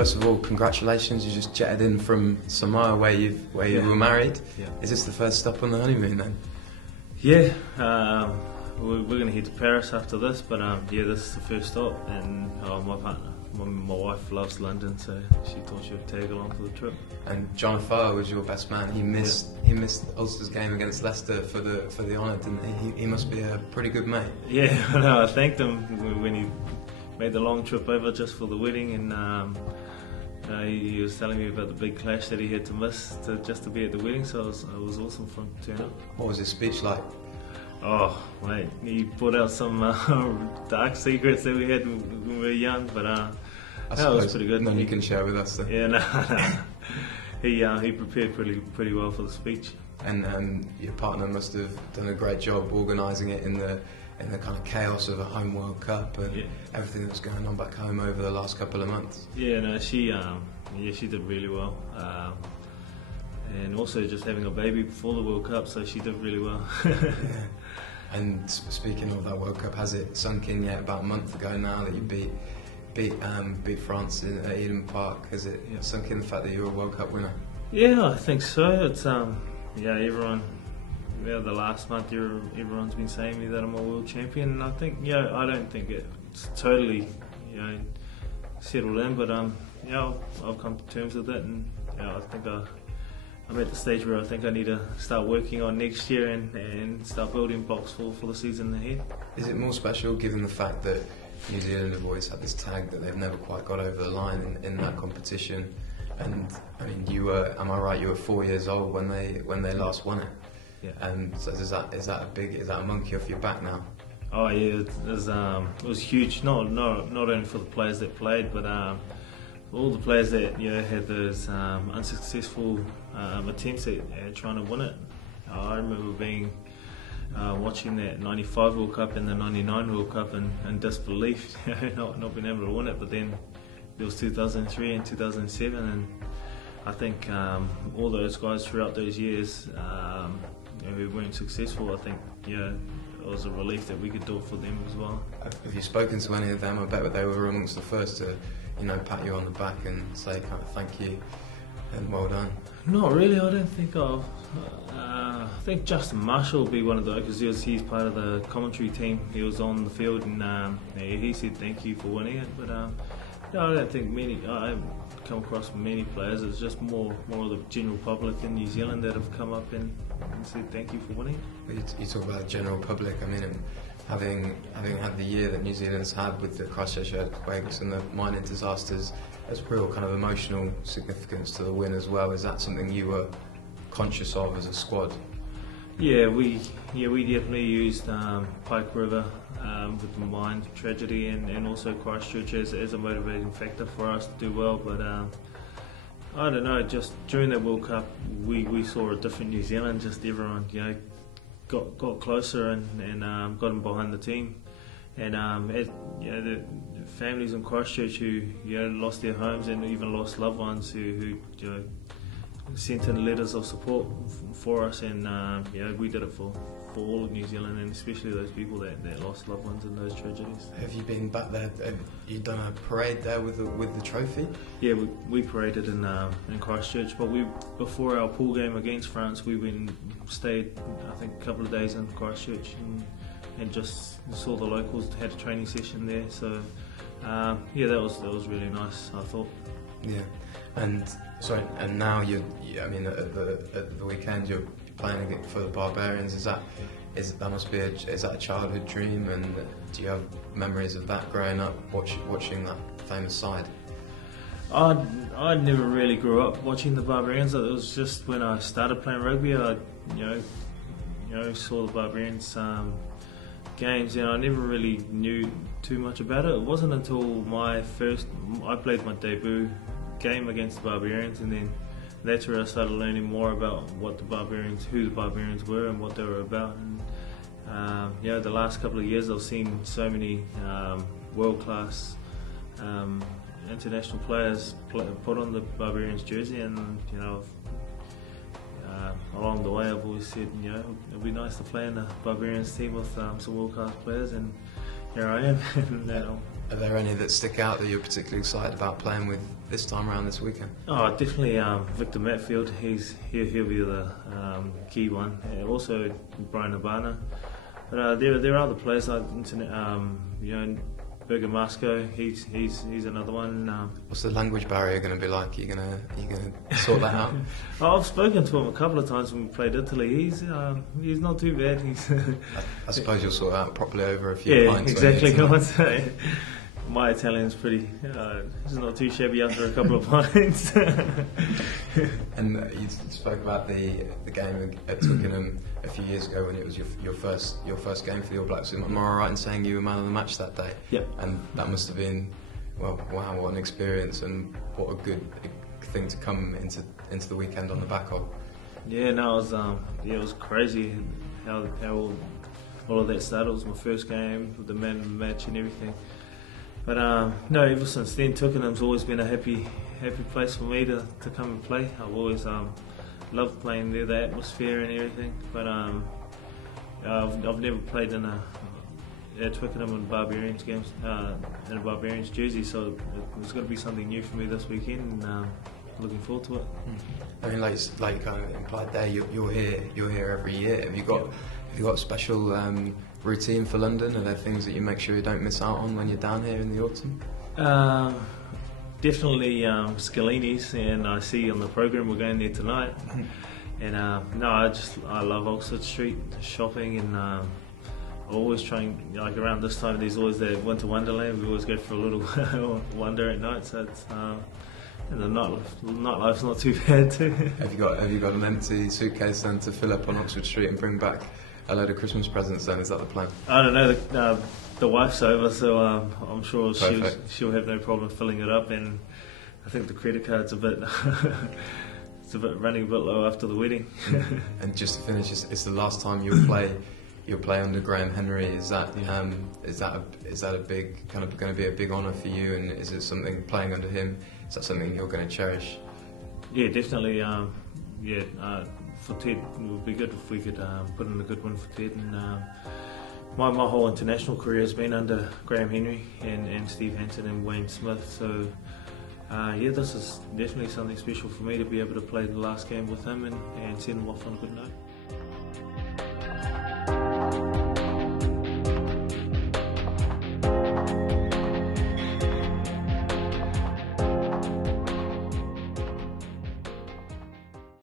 first of all, congratulations. You just jetted in from Samoa, where you were married. Yeah. Is this the first stop on the honeymoon then? Yeah, we're going to head to Paris after this, but yeah, this is the first stop, and my partner, my wife loves London, so she thought she would tag along for the trip. And John Farr was your best man. He missed Ulster's game against Leicester for the honour, didn't he? He must be a pretty good mate. Yeah, no, I thanked him when he made the long trip over just for the wedding, and he was telling me about the big clash that he had to miss just to be at the wedding, so it was awesome for him to turn up. What was his speech like? Oh, mate, he brought out some dark secrets that we had when we were young, but that was pretty good. None you can share with us then. Yeah, no. He prepared pretty well for the speech. And your partner must have done a great job organising it in the kind of chaos of a home World Cup and everything that was going on back home over the last couple of months. Yeah, no, she did really well. And also just having a baby before the World Cup, so she did really well. Yeah. And speaking of that World Cup, has it sunk in yet? About a month ago now that you beat France at Eden Park. Has it sunk in the fact that you're a World Cup winner? Yeah, I think so. It's everyone. Yeah, the last month everyone's been saying to me that I'm a world champion, and I think I don't think it's totally settled in, but I've come to terms with it, and I think I'm at the stage where I think I need to start working on next year and start building blocks for the season ahead. Is it more special given the fact that New Zealand have always had this tag that they've never quite got over the line in that competition? And I mean, am I right? You were 4 years old when they last won it. Yeah. And so is that a monkey off your back now? Oh yeah, it was huge. Not only for the players that played, but all the players that had those unsuccessful attempts at trying to win it. I remember being watching that '95 World Cup and the '99 World Cup in disbelief, not being able to win it. But then there was 2003 and 2007, and I think all those guys throughout those years who weren't successful, I think it was a relief that we could do it for them as well. Have you spoken to any of them? I bet they were amongst the first to pat you on the back and say kind of thank you and well done. Not really. I don't think I've. I think Justin Marshall will be one of those because he's part of the commentary team. He was on the field and he said thank you for winning it. But I don't think I haven't come across many players. It's just more of the general public in New Zealand that have come up and said thank you for winning. You talk about the general public. I mean, having had the year that New Zealand's had with the Christchurch earthquakes and the mining disasters, there's real kind of emotional significance to the win as well. Is that something you were conscious of as a squad? Yeah, we definitely used Pike River with the mine tragedy and also Christchurch as a motivating factor for us to do well. But I don't know, just during that World Cup we saw a different New Zealand. Just everyone got closer and got them behind the team. And the families in Christchurch who lost their homes and even lost loved ones who sent in letters of support for us, and we did it for all of New Zealand, and especially those people that lost loved ones in those tragedies. Have you been back there? Have you done a parade there with the trophy? Yeah, we paraded in Christchurch, but before our pool game against France, we went and stayed I think a couple of days in Christchurch and just saw the locals, had a training session there. So that was really nice, I thought. Yeah, and now at the weekend you're playing for the Barbarians. Is that a childhood dream? And do you have memories of that growing up, watching that famous side? I never really grew up watching the Barbarians. It was just when I started playing rugby, I saw the Barbarians games, and I never really knew too much about it. It wasn't until I played my debut game against the Barbarians, and then that's where I started learning more about who the Barbarians were and what they were about. And the last couple of years I've seen so many world-class international players put on the Barbarians jersey, and along the way I've always said it'd be nice to play in the Barbarians team with some world-class players, and here I am. And Are there any that stick out that you're particularly excited about playing with this time around this weekend? Oh, definitely Victor Matfield. He'll be the key one. And also Brian Abana. But there are other players like Bergamasco. He's another one. What's the language barrier going to be like? Are you going to sort that out? I've spoken to him a couple of times when we played Italy. He's not too bad. I suppose you'll sort it out properly over a few pints. Yeah, exactly. My Italian's pretty. It's not too shabby after a couple of pints. And you spoke about the game at Twickenham a few years ago when it was your first game for the All Blacks. Am I right in saying you were man of the match that day? Yep. And that must have been, well, wow, what an experience and what a good thing to come into the weekend on the back of. Yeah, no, it was crazy how all of that started. It was my first game with the man of the match and everything. But no, ever since then, Twickenham's always been a happy place for me to come and play. I've always loved playing there, the atmosphere and everything. But I've never played in a Twickenham and Barbarians games in a Barbarians jersey, so it's going to be something new for me this weekend. And looking forward to it. I mean, like you kind of implied there, you're here every year. Have you got a special routine for London? Are there things that you make sure you don't miss out on when you're down here in the autumn? Definitely Scalini's, and I see on the programme we're going there tonight. And no, I love Oxford Street shopping, and I always try and, like, around this time there's always that winter wonderland. We always go for a little wander at night. So it's and the nightlife's not too bad too. Have you got an empty suitcase then to fill up on Oxford Street and bring back a load of Christmas presents then? Is that the plan? I don't know. The wife's over, so I'm sure she'll have no problem filling it up. And I think the credit card's a bit running a bit low after the wedding. And just to finish, it's the last time you'll play under Graham Henry. Is that a big kind of going to be a big honour for you? And is it something, playing under him, is that something you're going to cherish? Yeah, definitely. For Ted, it would be good if we could put in a good win for Ted. And my whole international career has been under Graham Henry and Steve Hansen and Wayne Smith. So this is definitely something special for me to be able to play the last game with him and send him off on a good note.